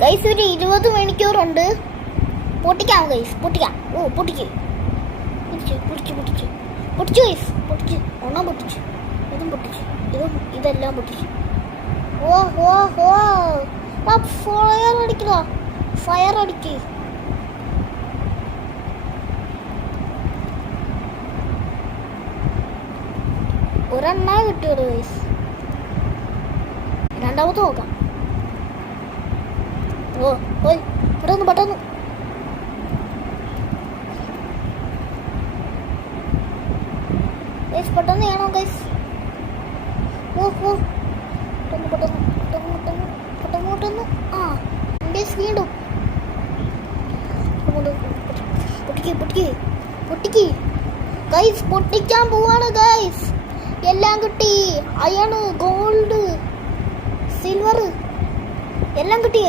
Guys ഒരു 20 മണിക്കൂറുണ്ട്. പൊട്ടിക്കാം guys, പൊട്ടിക്കാം. ഓ പൊട്ടിക്ക്, പൊട്ടിച്ചു ഗൈസ്, പൊട്ടിച്ച് ഒന്നാം പൊട്ടിച്ചു, ഇതും പൊട്ടിച്ചു, ഇതെല്ലാം പൊട്ടിച്ചു. ഓ ഓ ഓ ഫയർ അടിക്കണോ, ഫയർ അടിക്ക്. ഒരെണ്ണ കിട്ടിയത് ഗൈസ്. രണ്ടാമത് നോക്കാം. ഓ ഓയ് പെട്ടെന്ന് പെട്ടെന്ന്. ഗൈസ് പെട്ടെന്ന് ചെയ്യണോ ഗൈസ്. ഓ ഓ പെട്ടെന്ന് ആ ഗൈസ് വീണ്ടും പൊട്ടിക്ക് ഗൈസ്. പൊട്ടിക്കാൻ പോവാണ് ഗൈസ്. എല്ലാം കിട്ടി. അയണ്, ഗോൾഡ്, സിൽവർ എല്ലാം കിട്ടി.